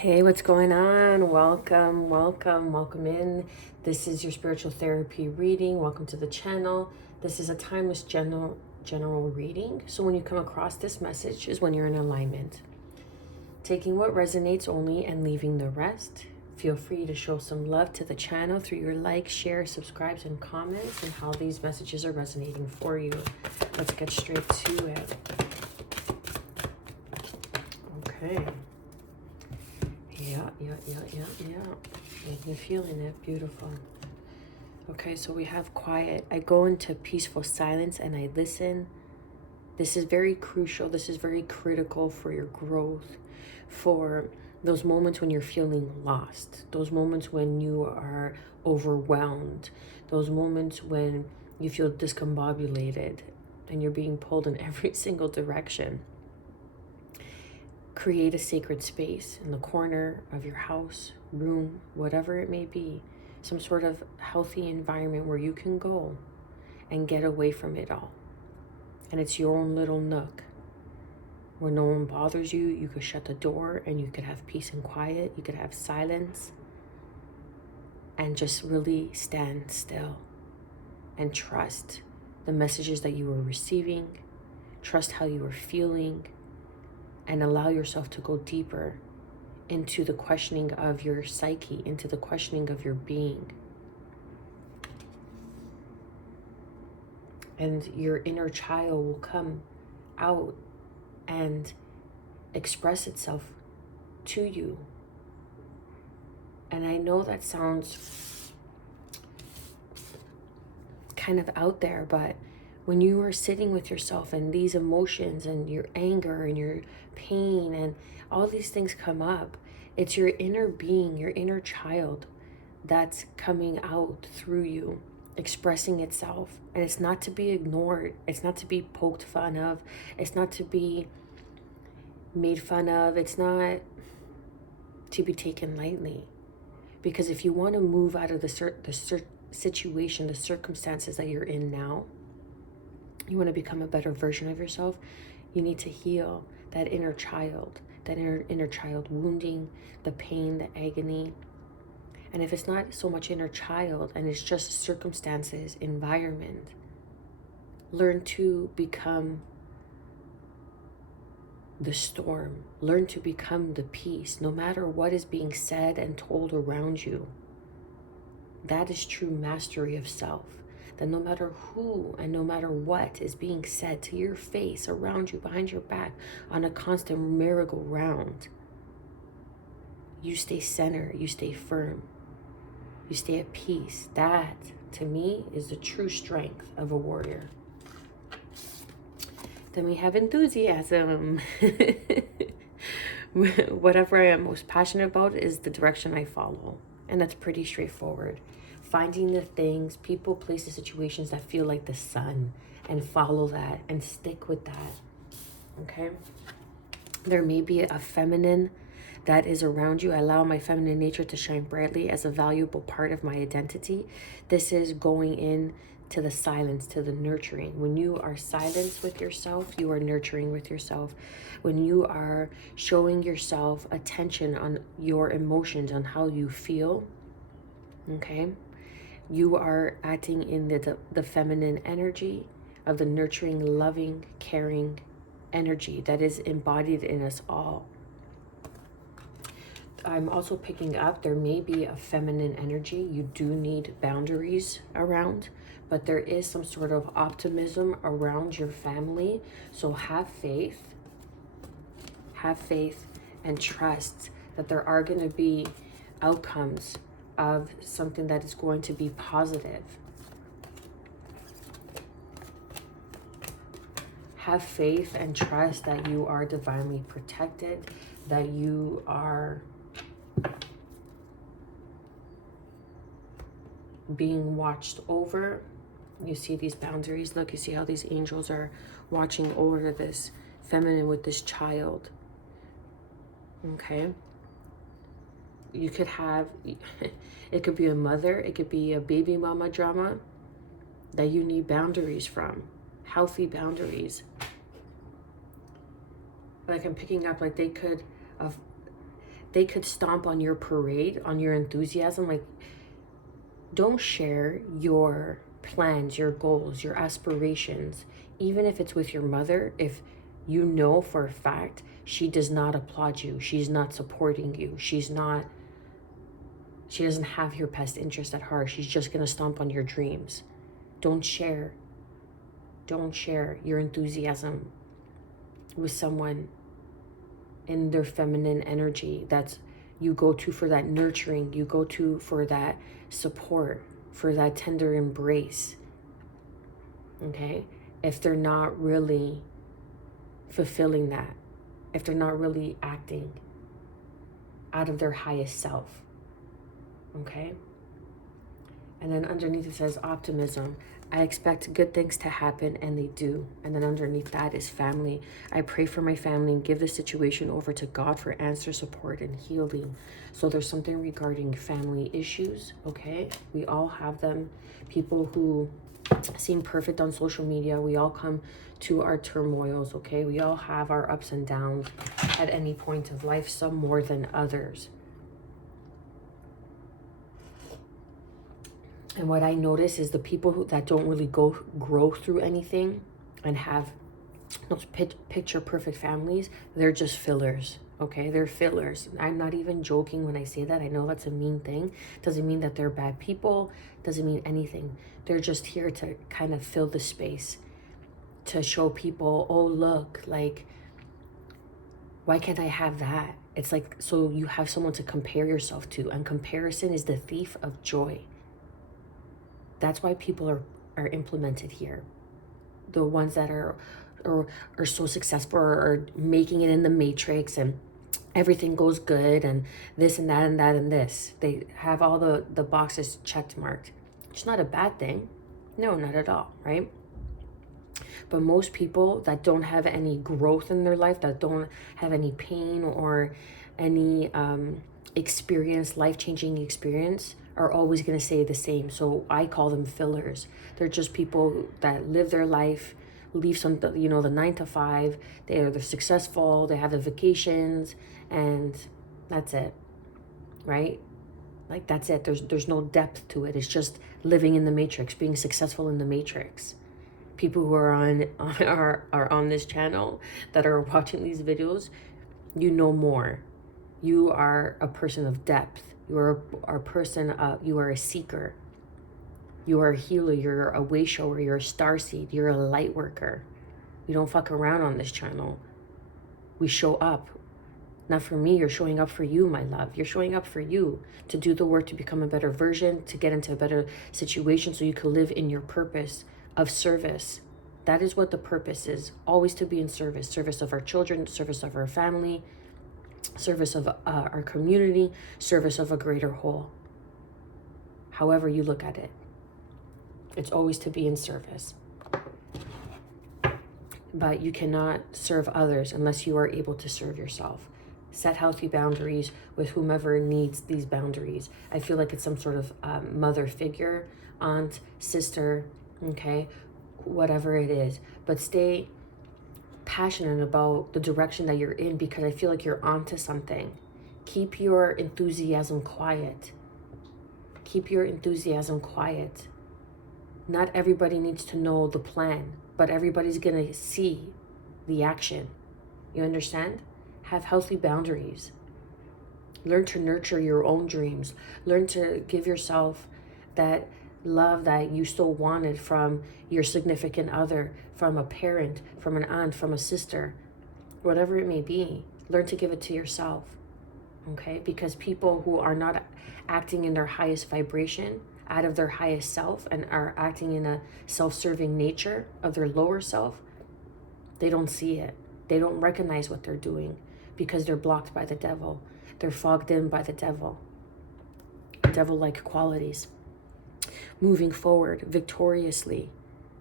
Hey, what's going on? Welcome in. This is your spiritual therapy reading. Welcome to the channel. This is a timeless general reading. So when you come across this message is when you're in alignment. Taking what resonates only and leaving the rest. Feel free to show some love to the channel through your likes, shares, subscribes, and comments, and how these messages are resonating for you. Let's get straight to it. Okay. Yeah. You're feeling it. Beautiful. Okay, so we have quiet. I go into peaceful silence and I listen. This is very crucial. This is very critical for your growth, for those moments when you're feeling lost, those moments when you are overwhelmed, those moments when you feel discombobulated and you're being pulled in every single direction. Create a sacred space in the corner of your house, room, whatever it may be, some sort of healthy environment where you can go and get away from it all. And it's your own little nook where no one bothers you. You could shut the door and you could have peace and quiet. You could have silence and just really stand still and trust the messages that you were receiving, trust how you were feeling, and allow yourself to go deeper into the questioning of your psyche, into the questioning of your being. And your inner child will come out and express itself to you. And I know that sounds kind of out there, but when you are sitting with yourself and these emotions and your anger and your pain and all these things come up, it's your inner being, your inner child that's coming out through you, expressing itself. And it's not to be ignored. It's not to be poked fun of. It's not to be made fun of. It's not to be taken lightly. Because if you want to move out of the situation, the circumstances that you're in now, you want to become a better version of yourself, you need to heal that inner child, that inner child wounding, the pain, the agony. And if it's not so much inner child and it's just circumstances, environment, learn to become the storm. Learn to become the peace, no matter what is being said and told around you. That is true mastery of self. That no matter who and no matter what is being said to your face, around you, behind your back, on a constant merry-go-round, you stay centered, you stay firm, you stay at peace. That, to me, is the true strength of a warrior. Then we have enthusiasm. Whatever I am most passionate about is the direction I follow. And that's pretty straightforward. Finding the things, people, places, situations that feel like the sun, and follow that and stick with that. Okay? There may be a feminine that is around you. I allow my feminine nature to shine brightly as a valuable part of my identity. This is going in to the silence, to the nurturing. When you are silenced with yourself, you are nurturing with yourself. When you are showing yourself attention on your emotions, on how you feel, okay, you are acting in the feminine energy of the nurturing, loving, caring energy that is embodied in us all. I'm also picking up there may be a feminine energy you do need boundaries around, but there is some sort of optimism around your family. So have faith and trust that there are going to be outcomes of something that is going to be positive. Have faith and trust that you are divinely protected, that you are being watched over. You see these boundaries. Look, you see how these angels are watching over this feminine with this child. Okay? You could have, it could be a mother, it could be a baby mama drama that you need boundaries from. Healthy boundaries. Like I'm picking up, like they could, they could stomp on your parade, on your enthusiasm. Like, don't share your plans, your goals, your aspirations, even if it's with your mother, if you know for a fact she does not applaud you, she's not supporting you, she doesn't have your best interest at heart, she's just gonna stomp on your dreams. Don't share your enthusiasm with someone in their feminine energy that's you go to for that nurturing, you go to for that support, for that tender embrace. Okay? If they're not really fulfilling that, if they're not really acting out of their highest self. Okay? And then underneath it says optimism. I expect good things to happen, and they do. And then underneath that is family. I pray for my family and give the situation over to God for answer, support, and healing. So there's something regarding family issues, okay? We all have them. People who seem perfect on social media, we all come to our turmoils, okay? We all have our ups and downs at any point of life, some more than others. And what I notice is the people that don't really grow through anything and have those picture perfect families, they're just fillers, okay? They're fillers. I'm not even joking when I say that. I know that's a mean thing. Doesn't mean that they're bad people. Doesn't mean anything. They're just here to kind of fill the space, to show people, oh, look, like, why can't I have that? It's like, so you have someone to compare yourself to, and comparison is the thief of joy. That's why people are implemented here. The ones that are so successful or making it in the matrix and everything goes good and this and that and that and this. They have all the boxes checked marked. It's not a bad thing. No, not at all, right? But most people that don't have any growth in their life, that don't have any pain or any experience, life-changing experience, are always going to say the same. So I call them fillers. They're just people that live their life, leave some, the 9 to 5. They're successful. They have the vacations, and that's it, right? Like, that's it. There's no depth to it. It's just living in the matrix, being successful in the matrix. People who are on this channel that are watching these videos, you know more. You are a person of depth. You are a person, you are a seeker. You are a healer. You're a way shower. You're a starseed. You're a light worker. We don't fuck around on this channel. We show up. Not for me, you're showing up for you, my love. You're showing up for you to do the work, to become a better version, to get into a better situation so you can live in your purpose of service. That is what the purpose is. Always to be in service. Service of our children, service of our family, service of our community, service of a greater whole. However you look at it, it's always to be in service. But you cannot serve others unless you are able to serve yourself. Set healthy boundaries with whomever needs these boundaries. I feel like it's some sort of mother figure, aunt, sister, okay, whatever it is. But stay passionate about the direction that you're in, because I feel like you're onto something. Keep your enthusiasm quiet. Keep your enthusiasm quiet. Not everybody needs to know the plan, but everybody's gonna see the action. You understand? Have healthy boundaries. Learn to nurture your own dreams. Learn to give yourself that love that you so wanted from your significant other, from a parent, from an aunt, from a sister, whatever it may be. Learn to give it to yourself, okay? Because people who are not acting in their highest vibration, out of their highest self, and are acting in a self-serving nature of their lower self, they don't see it. They don't recognize what they're doing because they're blocked by the devil. They're fogged in by the devil. Devil-like qualities. Moving forward victoriously,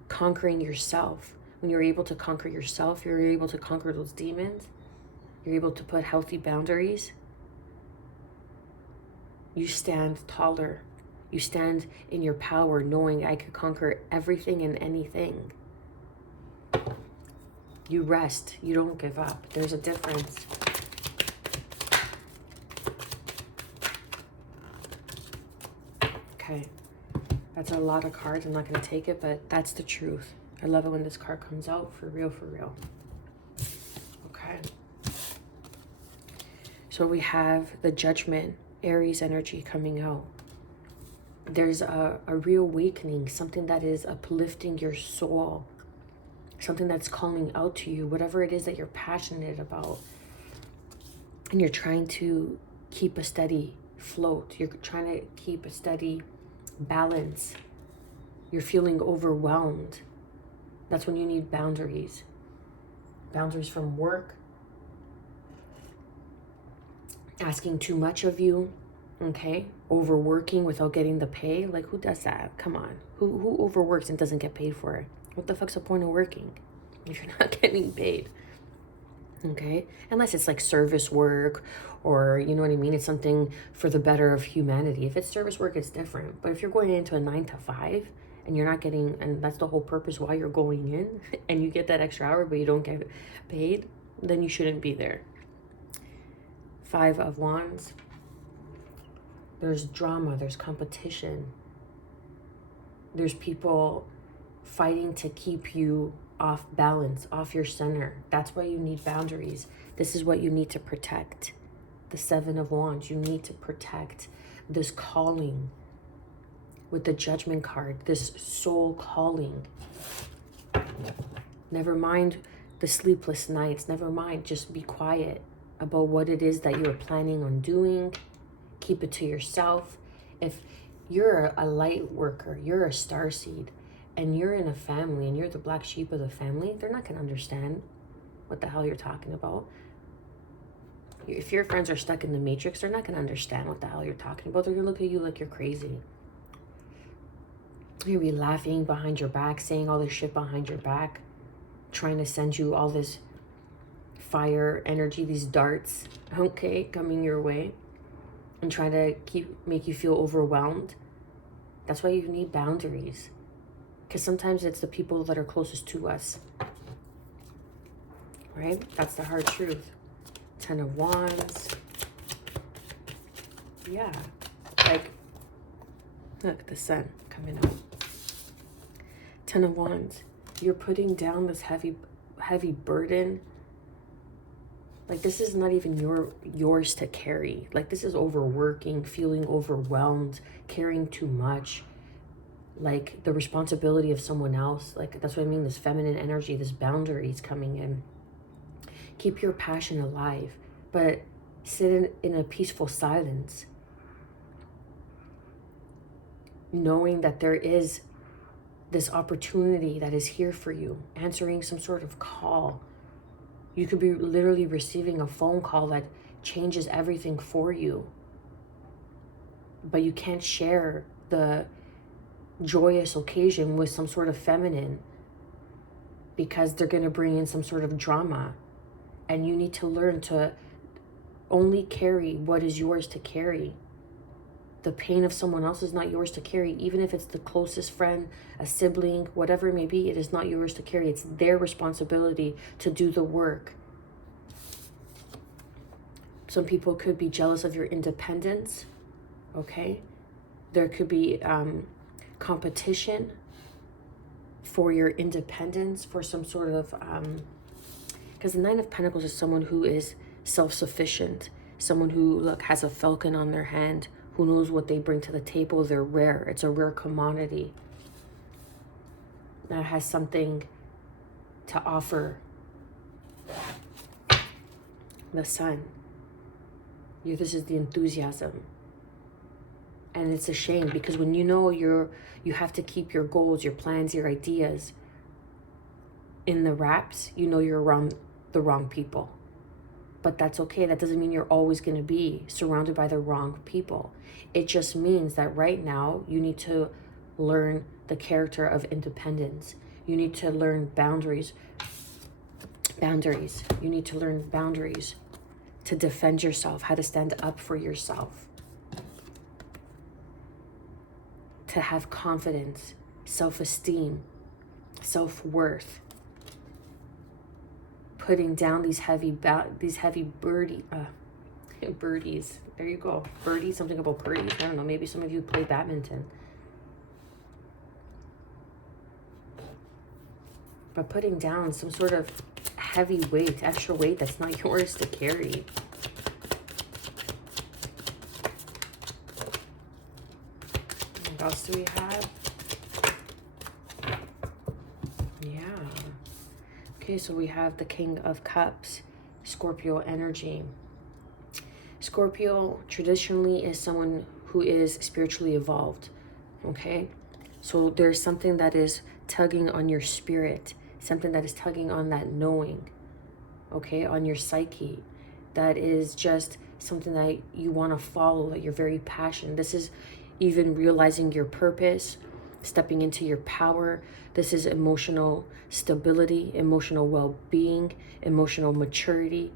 conquering yourself. When you're able to conquer yourself, you're able to conquer those demons. You're able to put healthy boundaries. You stand taller. You stand in your power, knowing I could conquer everything and anything. You rest. You don't give up. There's a difference. Okay. That's a lot of cards. I'm not going to take it, but that's the truth. I love it when this card comes out. For real, for real. Okay. So we have the Judgment, Aries energy coming out. There's a reawakening, something that is uplifting your soul, something that's calling out to you, whatever it is that you're passionate about. And you're trying to keep a steady float. You're trying to keep a steady balance. You're feeling overwhelmed. That's when you need boundaries. Boundaries from work. Asking too much of you. Okay? Overworking without getting the pay. Like, who does that? Come on. Who overworks and doesn't get paid for it? What the fuck's the point of working if you're not getting paid? Okay? Unless it's like service work, or you know what I mean? It's something for the better of humanity. If it's service work, it's different. But if you're going into a 9 to 5 and you're not getting, and that's the whole purpose why you're going in, and you get that extra hour but you don't get paid, then you shouldn't be there. 5 of Wands. There's drama, there's competition. There's people fighting to keep you off balance, off your center. That's why you need boundaries. This is what you need to protect. The 7 of Wands, you need to protect this calling with the Judgment card, this soul calling. Never mind the sleepless nights. Never mind, just be quiet about what it is that you're planning on doing. Keep it to yourself. If you're a light worker, you're a starseed, and you're in a family and you're the black sheep of the family, they're not going to understand what the hell you're talking about. If your friends are stuck in the matrix, they're not going to understand what the hell you're talking about. They're going to look at you like you're crazy. You'll be laughing behind your back, saying all this shit behind your back, trying to send you all this fire energy, these darts, okay, coming your way, and trying to make you feel overwhelmed. That's why you need boundaries. Because sometimes it's the people that are closest to us. Right? That's the hard truth. 10 of Wands. Yeah. Like, look, the sun coming out. 10 of Wands. You're putting down this heavy burden. Like, this is not even yours to carry. Like, this is overworking, feeling overwhelmed, carrying too much. Like, the responsibility of someone else. Like, that's what I mean, this feminine energy, this boundaries coming in. Keep your passion alive, but sit in a peaceful silence. Knowing that there is this opportunity that is here for you. Answering some sort of call. You could be literally receiving a phone call that changes everything for you. But you can't share the joyous occasion with some sort of feminine because they're going to bring in some sort of drama. And you need to learn to only carry what is yours to carry. The pain of someone else is not yours to carry. Even if it's the closest friend, a sibling, whatever it may be, it is not yours to carry. It's their responsibility to do the work. Some people could be jealous of your independence, okay? There could be competition for your independence, for some sort of... because the 9 of Pentacles is someone who is self-sufficient, someone who, look, has a falcon on their hand, who knows what they bring to the table. They're rare. It's a rare commodity that has something to offer. The Sun. This is the enthusiasm. And it's a shame because when you know you have to keep your goals, your plans, your ideas in the wraps, you know you're around the wrong people. But that's okay. That doesn't mean you're always going to be surrounded by the wrong people. It just means that right now you need to learn the character of independence. You need to learn boundaries. Boundaries. You need to learn boundaries to defend yourself, how to stand up for yourself, to have confidence, self-esteem, self-worth. Putting down these heavy Birdies. There you go. Birdies, something about birdies. I don't know. Maybe some of you play badminton. But putting down some sort of heavy weight, extra weight that's not yours to carry. What else do we have? Yeah. Okay, so we have the King of Cups, Scorpio energy. Scorpio traditionally is someone who is spiritually evolved, okay? So there's something that is tugging on your spirit, something that is tugging on that knowing, okay, on your psyche. That is just something that you want to follow, that you're very passionate. This is even realizing your purpose, stepping into your power. This is emotional stability, emotional well-being, emotional maturity.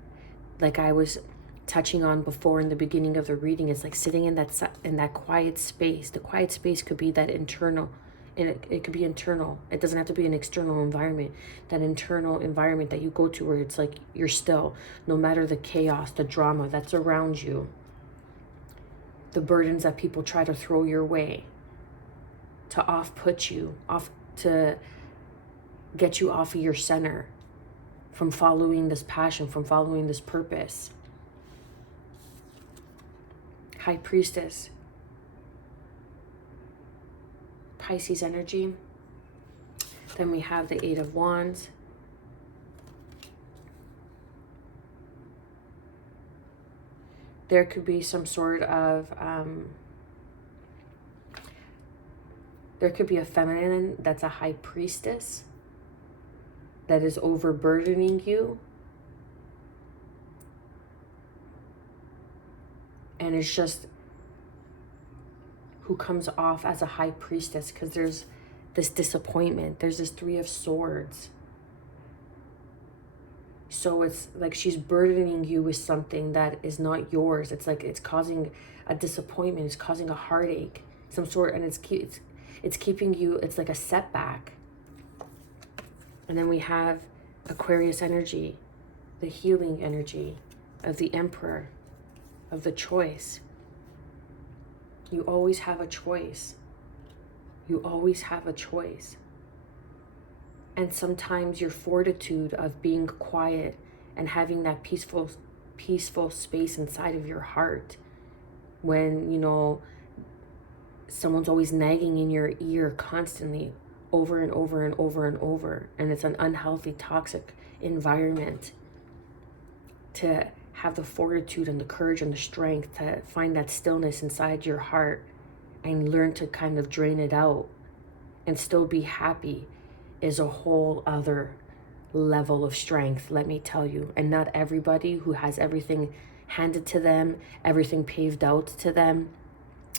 Like I was touching on before in the beginning of the reading, it's like sitting in that quiet space. The quiet space could be that internal, and it could be internal. It doesn't have to be an external environment. That internal environment that you go to where it's like you're still, no matter the chaos, the drama that's around you, the burdens that people try to throw your way to off-put you, off to get you off of your center, from following this passion, from following this purpose. High Priestess, Pisces energy. Then we have the Eight of Wands. There could be some sort of, there could be a feminine that's a high priestess that is overburdening you. And it's just who comes off as a high priestess, because there's this disappointment. There's this Three of Swords. So it's like she's burdening you with something that is not yours. It's like it's causing a disappointment. It's causing a heartache, some sort, and it's keeping you. It's like a setback. And then we have Aquarius energy, the healing energy of the Emperor, of the choice. You always have a choice. You always have a choice. And sometimes your fortitude of being quiet and having that peaceful space inside of your heart, when, you know, someone's always nagging in your ear constantly, over and over and over and over, and it's an unhealthy, toxic environment, to have the fortitude and the courage and the strength to find that stillness inside your heart and learn to kind of drain it out and still be happy is a whole other level of strength, let me tell you. And not everybody who has everything handed to them, everything paved out to them,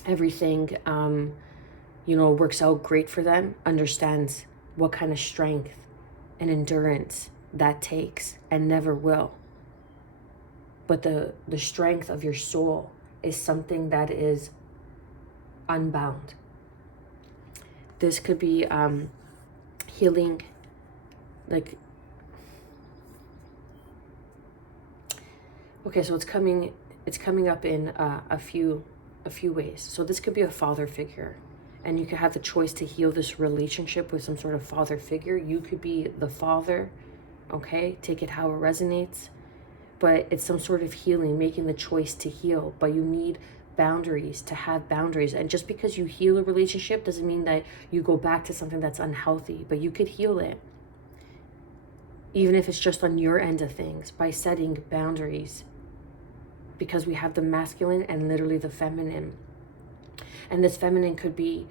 everything, works out great for them, understands what kind of strength and endurance that takes, and never will. But the strength of your soul is something that is unbound. This could be healing, like, okay, so it's coming up in a few ways. So this could be a father figure, and you could have the choice to heal this relationship with some sort of father figure. You could be the father, okay? Take it how it resonates. But it's some sort of healing, making the choice to heal. But you need boundaries, to have boundaries. And just because you heal a relationship doesn't mean that you go back to something that's unhealthy. But you could heal it, even if it's just on your end of things, by setting boundaries. Because we have the masculine and literally the feminine. And this feminine could be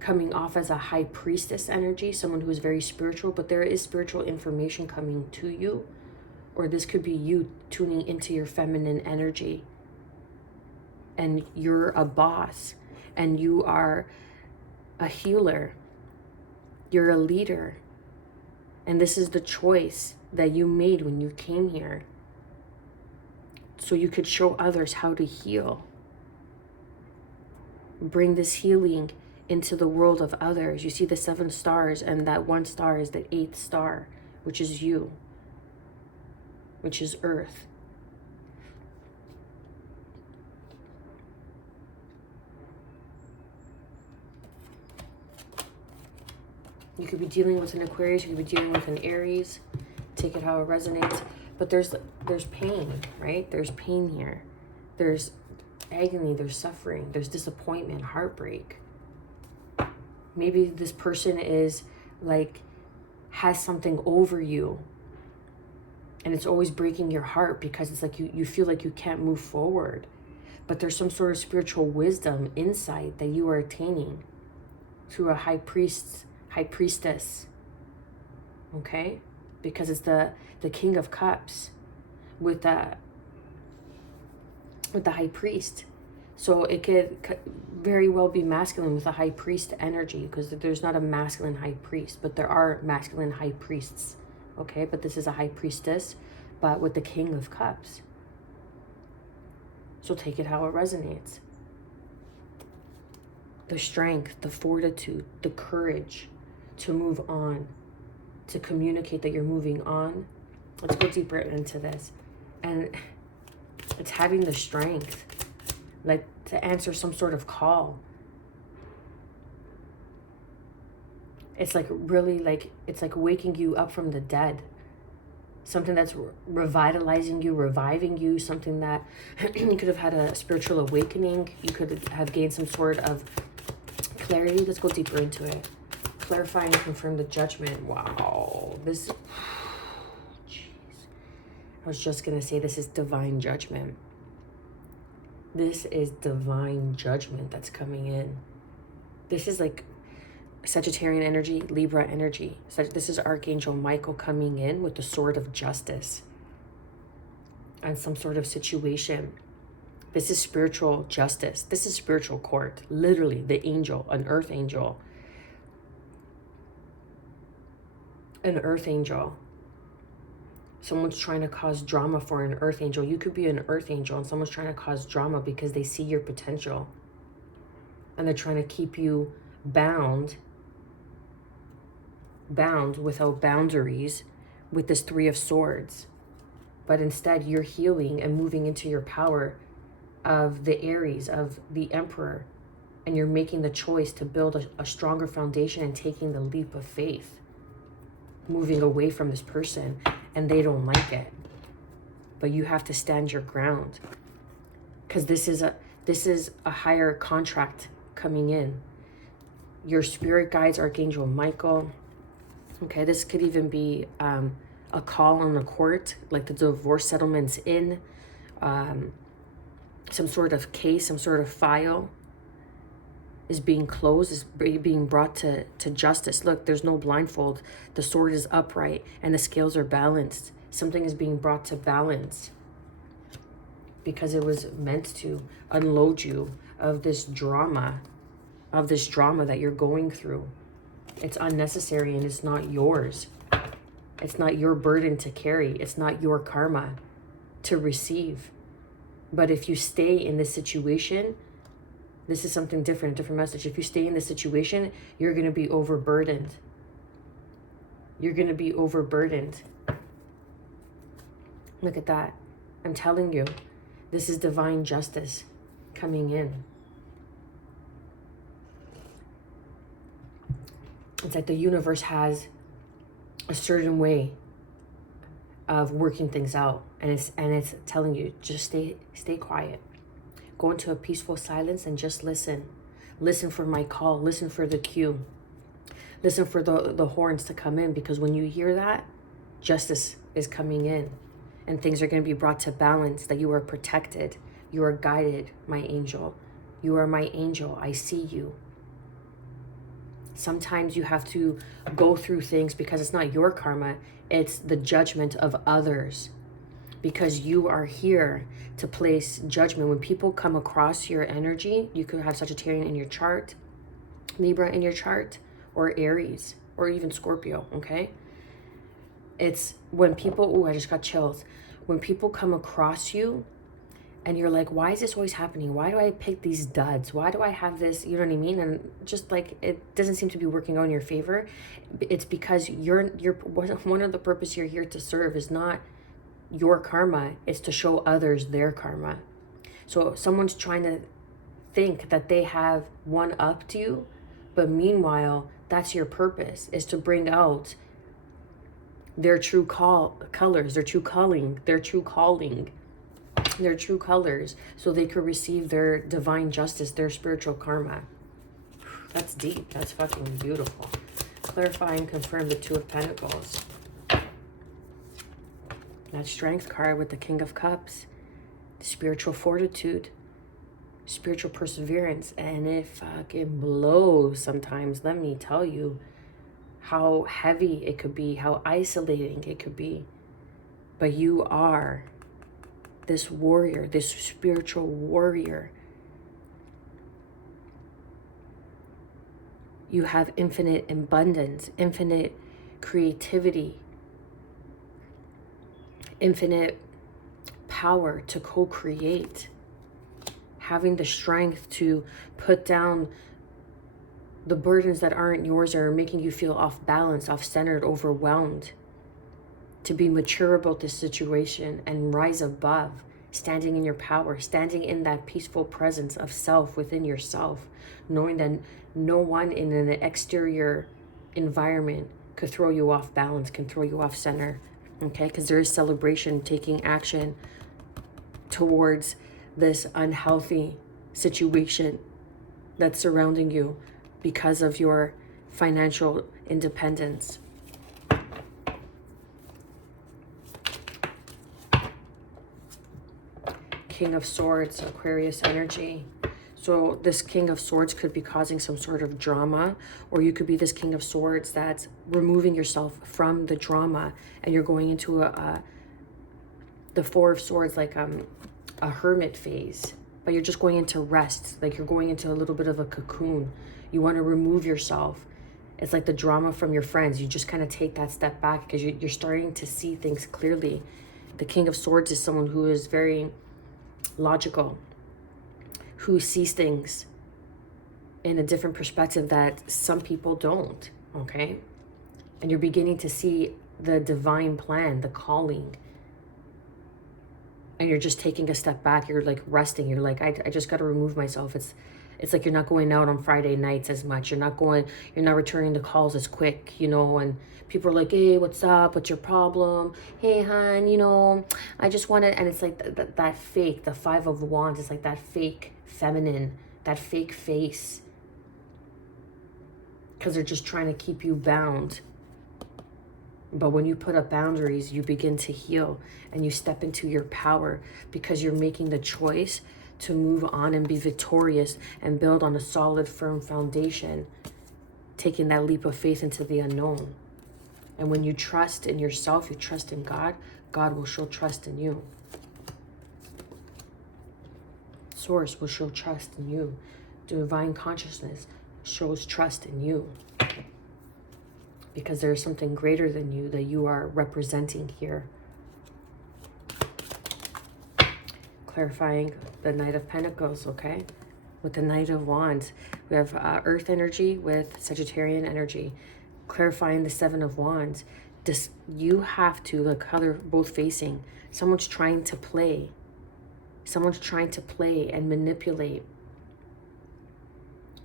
coming off as a high priestess energy, someone who is very spiritual, but there is spiritual information coming to you. Or this could be you tuning into your feminine energy. And you're a boss. And you are a healer. You're a leader. And this is the choice that you made when you came here. So you could show others how to heal. Bring this healing into the world of others. You see the 7 stars, and that 1 star is the 8th star, which is you, which is Earth. You could be dealing with an Aquarius, you could be dealing with an Aries. Take it how it resonates. But there's pain, right? There's pain here. There's agony, there's suffering, there's disappointment, heartbreak. Maybe this person is like, has something over you. And it's always breaking your heart because it's like you feel like you can't move forward. But there's some sort of spiritual wisdom, insight that you are attaining through a high priestess. Okay? Because it's the King of Cups with the high priest. So it could very well be masculine with a high priest energy, because there's not a masculine high priest, but there are masculine high priests. Okay, but this is a high priestess, but with the King of Cups. So take it how it resonates. The strength, the fortitude, the courage to move on, to communicate that you're moving on. Let's go deeper into this. And it's having the strength, like, to answer some sort of call. It's like really like, it's like waking you up from the dead. Something that's revitalizing you, reviving you, something that you could have had a spiritual awakening. You could have gained some sort of clarity. Let's go deeper into it. Clarify and confirm the judgment. Wow. This, jeez. I was just going to say this is divine judgment. This is divine judgment that's coming in. This is like Sagittarian energy, Libra energy. So this is Archangel Michael coming in with the sword of justice and some sort of situation. This is spiritual justice. This is spiritual court. Literally, the angel, an earth angel. An earth angel. Someone's trying to cause drama for an earth angel. You could be an earth angel and someone's trying to cause drama because they see your potential. And they're trying to keep you bound without boundaries with this Three of Swords. But instead you're healing and moving into your power of the Aries, of the Emperor. And you're making the choice to build a stronger foundation and taking the leap of faith. Moving away from this person, and they don't like it. But you have to stand your ground. Because this is a higher contract coming in. Your spirit guides, Archangel Michael. Okay, this could even be a call on the court, like the divorce settlements in, some sort of case, some sort of file is being closed, is being brought to justice. Look, there's no blindfold. The sword is upright and the scales are balanced. Something is being brought to balance because it was meant to unload you of this drama that you're going through. It's unnecessary and it's not yours. It's not your burden to carry. It's not your karma to receive. But if you stay in this situation, this is something different, a different message. If you stay in this situation, you're going to be overburdened. You're going to be overburdened. Look at that. I'm telling you, this is divine justice coming in. It's like the universe has a certain way of working things out, and it's telling you, just stay quiet. Go into a peaceful silence and just listen. Listen for my call. Listen for the cue. Listen for the horns to come in, because when you hear that, justice is coming in and things are going to be brought to balance, that you are protected. You are guided, my angel. You are my angel. I see you. Sometimes you have to go through things because it's not your karma. It's the judgment of others. Because you are here to place judgment. When people come across your energy, you could have Sagittarian in your chart, Libra in your chart, or Aries, or even Scorpio, okay? It's when people, I just got chills. When people come across you and you're like, why is this always happening? Why do I pick these duds? Why do I have this? You know what I mean? And just like, it doesn't seem to be working out in your favor. It's because you're one of the purpose you're here to serve is not your karma, it's to show others their karma. So someone's trying to think that they have one up to you, but meanwhile, That's your purpose, is to bring out their true colors, their true calling, their true colors, so they could receive their divine justice, their spiritual karma. That's deep. That's fucking beautiful. Clarify and confirm the Two of Pentacles. That Strength card with the King of Cups. Spiritual fortitude. Spiritual perseverance. And it fucking blows sometimes. Let me tell you how heavy it could be. How isolating it could be. But you are this warrior. This spiritual warrior. You have infinite abundance, infinite creativity, infinite power to co-create, having the strength to put down the burdens that aren't yours or are making you feel off balance, off centered, overwhelmed, to be mature about this situation and rise above, standing in your power, standing in that peaceful presence of self within yourself, knowing that no one in an exterior environment could throw you off balance, can throw you off center, okay? Because there is celebration, taking action towards this unhealthy situation that's surrounding you because of your financial independence. King of Swords, Aquarius energy. So this King of Swords could be causing some sort of drama, or you could be this King of Swords that's removing yourself from the drama and you're going into the Four of Swords, like a hermit phase, but you're just going into rest, like you're going into a little bit of a cocoon. You want to remove yourself. It's like the drama from your friends. You just kind of take that step back because you're starting to see things clearly. The King of Swords is someone who is very logical, who sees things in a different perspective that some people don't, okay? And you're beginning to see the divine plan, the calling. And you're just taking a step back. You're like resting. You're like, I just got to remove myself. It's like you're not going out on Friday nights as much. You're not returning the calls as quick, you know, and people are like, hey, what's up? What's your problem? Hey, hon, you know, I just wanted, and it's like that fake, the Five of Wands. It's like that fake feminine, that fake face. Because they're just trying to keep you bound. But when you put up boundaries, you begin to heal and you step into your power because you're making the choice to move on and be victorious and build on a solid, firm foundation, taking that leap of faith into the unknown. And when you trust in yourself, you trust in God, God will show trust in you. Source will show trust in you. Divine consciousness shows trust in you. Because there is something greater than you that you are representing here. Clarifying the Knight of Pentacles, okay? With the Knight of Wands, we have Earth energy with Sagittarian energy. Clarifying the Seven of Wands. You have to, look how they're both facing. Someone's trying to play. Someone's trying to play and manipulate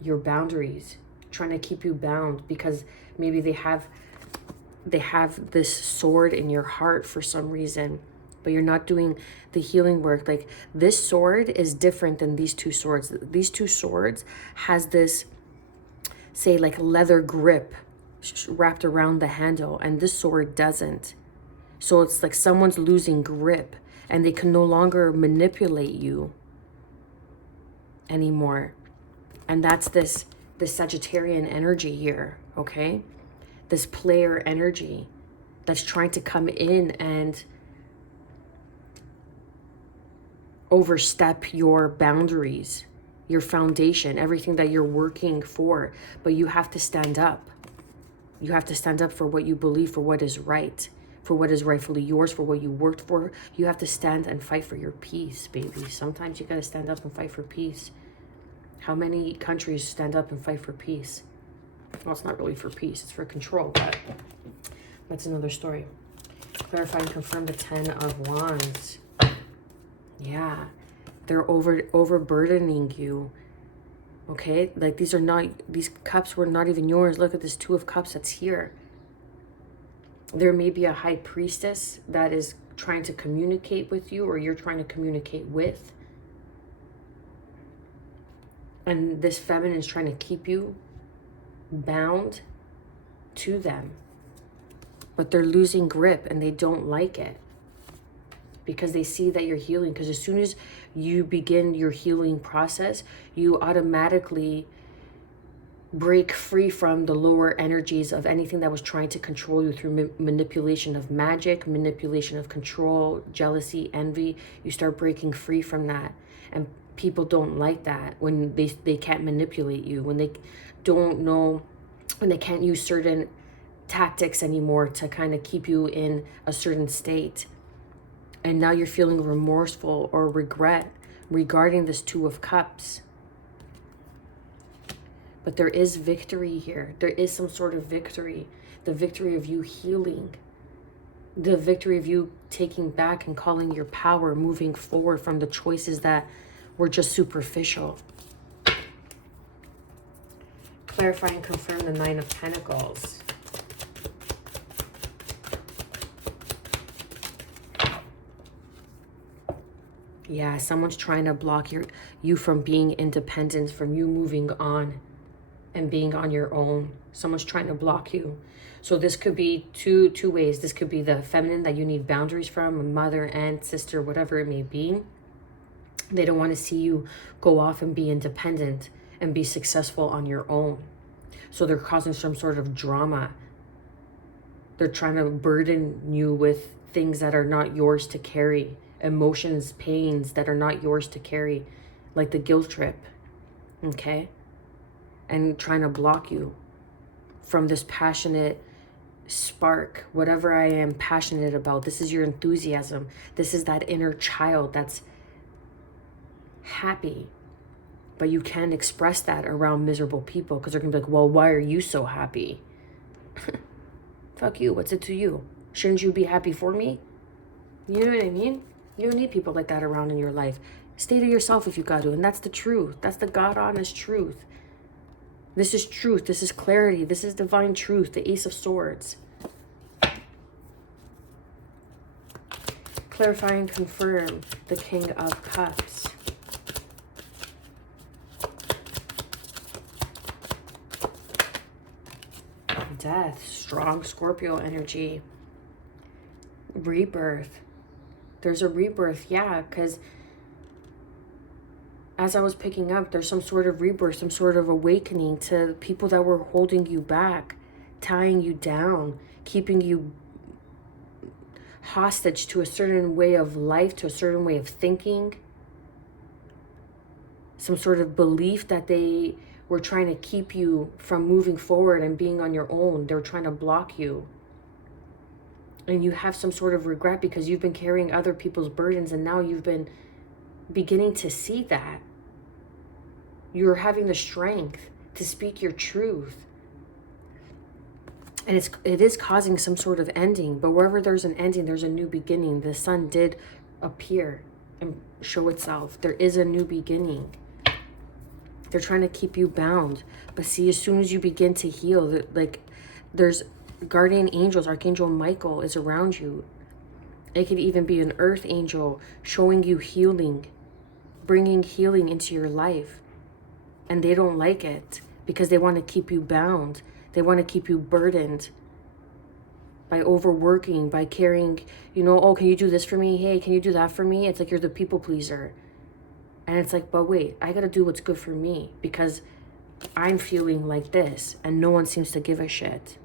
your boundaries, trying to keep you bound because maybe they have this sword in your heart for some reason, but you're not doing the healing work. Like, this sword is different than these two swords. These two swords has this, say, like leather grip wrapped around the handle, and this sword doesn't. So it's like someone's losing grip and they can no longer manipulate you anymore. And that's this Sagittarian energy here, okay? This player energy that's trying to come in and overstep your boundaries, your foundation, everything that you're working for. But you have to stand up. You have to stand up for what you believe, for what is right, for what is rightfully yours, for what you worked for. You have to stand and fight for your peace, baby. Sometimes you got to stand up and fight for peace. How many countries stand up and fight for peace? Well, it's not really for peace, it's for control, but that's another story. Clarify and confirm the Ten of Wands. Yeah, they're overburdening you. Okay, like these cups were not even yours. Look at this Two of Cups that's here. There may be a high priestess that is trying to communicate with you, or you're trying to communicate with. And this feminine is trying to keep you bound to them. But they're losing grip and they don't like it. Because they see that you're healing. Because as soon as you begin your healing process, you automatically break free from the lower energies of anything that was trying to control you through manipulation of magic, manipulation of control, jealousy, envy. You start breaking free from that. And people don't like that when they can't manipulate you, when they don't know, when they can't use certain tactics anymore to kind of keep you in a certain state. And now you're feeling remorseful or regret regarding this Two of Cups. But there is victory here. There is some sort of victory. The victory of you healing. The victory of you taking back and calling your power, moving forward from the choices that were just superficial. Clarify and confirm the Nine of Pentacles. Yeah, someone's trying to block you from being independent, from you moving on and being on your own. Someone's trying to block you. So this could be two ways. This could be the feminine that you need boundaries from, a mother, aunt, sister, whatever it may be. They don't want to see you go off and be independent and be successful on your own. So they're causing some sort of drama. They're trying to burden you with things that are not yours to carry. Emotions, pains that are not yours to carry. Like the guilt trip. Okay? And trying to block you from this passionate spark. Whatever I am passionate about. This is your enthusiasm. This is that inner child that's happy. But you can't express that around miserable people because they're going to be like, well, why are you so happy? Fuck you. What's it to you? Shouldn't you be happy for me? You know what I mean? You don't need people like that around in your life. Stay to yourself if you got to. And that's the truth. That's the God honest truth. This is truth. This is clarity. This is divine truth. The Ace of Swords. Clarify and confirm the King of Cups. Death. Strong Scorpio energy. Rebirth. There's a rebirth, yeah, because as I was picking up, there's some sort of rebirth, some sort of awakening to people that were holding you back, tying you down, keeping you hostage to a certain way of life, to a certain way of thinking, some sort of belief that they were trying to keep you from moving forward and being on your own. They were trying to block you. And you have some sort of regret because you've been carrying other people's burdens and now you've been beginning to see that. You're having the strength to speak your truth. And it is causing some sort of ending. But wherever there's an ending, there's a new beginning. The sun did appear and show itself. There is a new beginning. They're trying to keep you bound. But see, as soon as you begin to heal, like there's guardian angels, Archangel Michael is around you. It could even be an earth angel showing you healing, bringing healing into your life. And they don't like it because they want to keep you bound. They want to keep you burdened by overworking, by carrying, oh, can you do this for me? Hey, can you do that for me? It's like you're the people pleaser. And it's like, but wait, I got to do what's good for me because I'm feeling like this and no one seems to give a shit.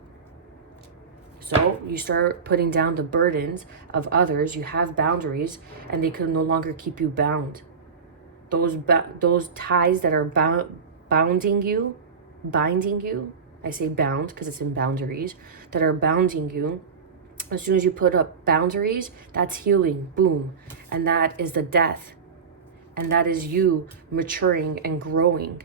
So you start putting down the burdens of others. You have boundaries and they can no longer keep you bound. Those ties that are binding you, I say bound because it's in boundaries, that are bounding you. As soon as you put up boundaries, that's healing, boom. And that is the death. And that is you maturing and growing.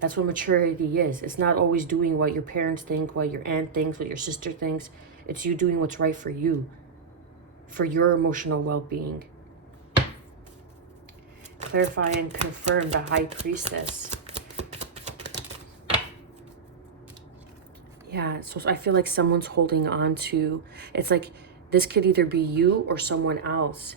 That's what maturity is. It's not always doing what your parents think, what your aunt thinks, what your sister thinks. It's you doing what's right for you, for your emotional well-being. Clarify and confirm the High Priestess. Yeah, so I feel like someone's holding on to, it's like this could either be you or someone else.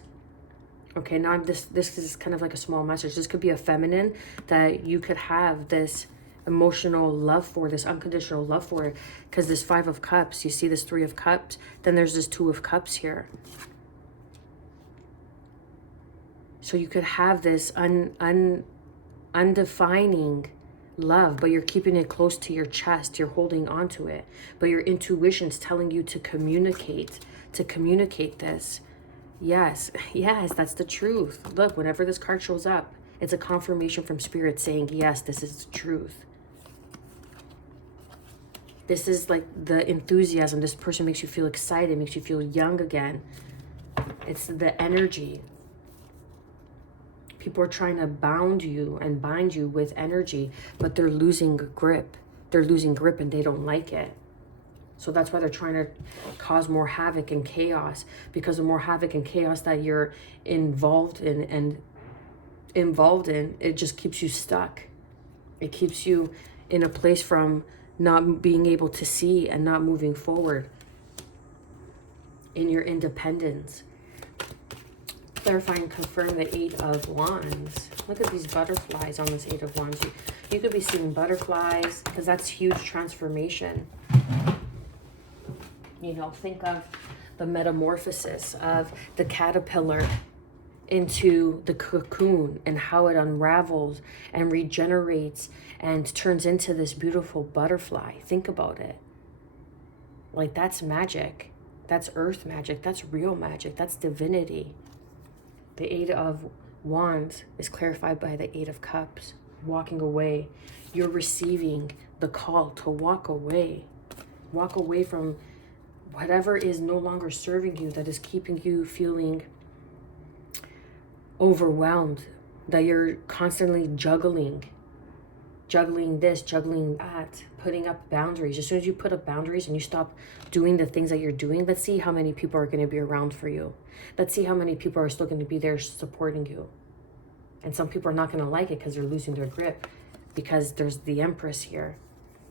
Okay, now this is kind of like a small message. This could be a feminine that you could have this emotional love for, this unconditional love for, because this 5 of Cups, you see this 3 of Cups, then there's this 2 of Cups here. So you could have this undefining love, but you're keeping it close to your chest. You're holding on to it, but your intuition's telling you to communicate this. Yes, that's the truth. Look, whenever this card shows up, it's a confirmation from Spirit saying, yes, this is the truth. This is like the enthusiasm. This person makes you feel excited, makes you feel young again. It's the energy. People are trying to bound you and bind you with energy, but they're losing grip. They're losing grip and they don't like it. So that's why they're trying to cause more havoc and chaos, because the more havoc and chaos that you're involved in, it just keeps you stuck. It keeps you in a place from not being able to see and not moving forward in your independence. Clarify and confirm the 8 of Wands. Look at these butterflies on this 8 of Wands. You could be seeing butterflies because that's huge transformation. You know, think of the metamorphosis of the caterpillar into the cocoon and how it unravels and regenerates and turns into this beautiful butterfly. Think about it. Like, that's magic. That's earth magic. That's real magic. That's divinity. The 8 of Wands is clarified by the 8 of Cups. Walking away. You're receiving the call to walk away. Walk away from whatever is no longer serving you, that is keeping you feeling overwhelmed, that you're constantly juggling this, juggling that, putting up boundaries. As soon as you put up boundaries and you stop doing the things that you're doing, let's see how many people are going to be around for you. Let's see how many people are still going to be there supporting you. And some people are not going to like it because they're losing their grip, because there's the Empress here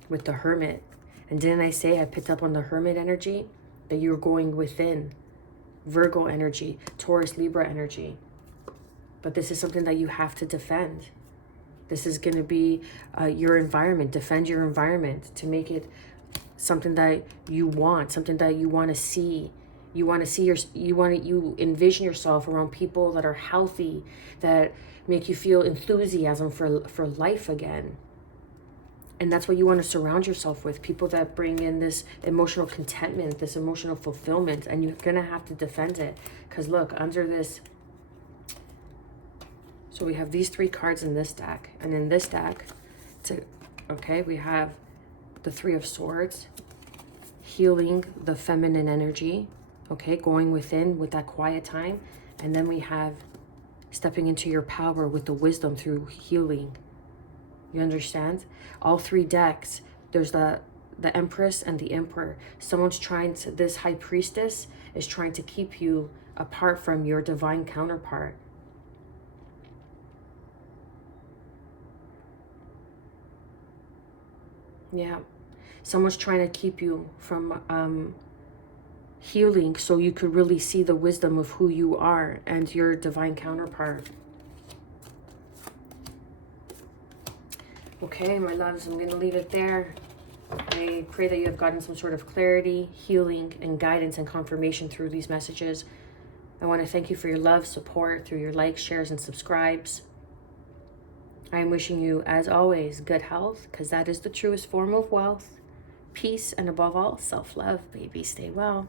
with the Hermit. And didn't I say I picked up on the Hermit energy? That you're going within. Virgo energy, Taurus, Libra energy. But this is something that you have to defend. This is going to be your environment. Defend your environment to make it something that you want, something that you want to see. You want to see you envision yourself around people that are healthy, that make you feel enthusiasm for life again. And that's what you want to surround yourself with, people that bring in this emotional contentment, this emotional fulfillment, and you're going to have to defend it. Because look, under this, so we have these 3 cards in this deck. And in this deck, we have the 3 of Swords, healing the feminine energy, okay, going within with that quiet time. And then we have stepping into your power with the wisdom through healing. You understand? All 3 decks, there's the Empress and the Emperor. Someone's trying to, this High Priestess is trying to keep you apart from your divine counterpart. Yeah. Someone's trying to keep you from healing so you could really see the wisdom of who you are and your divine counterpart. Okay, my loves, I'm going to leave it there. I pray that you have gotten some sort of clarity, healing, and guidance and confirmation through these messages. I want to thank you for your love, support, through your likes, shares, and subscribes. I am wishing you, as always, good health, because that is the truest form of wealth, peace, and above all, self-love. Baby, stay well.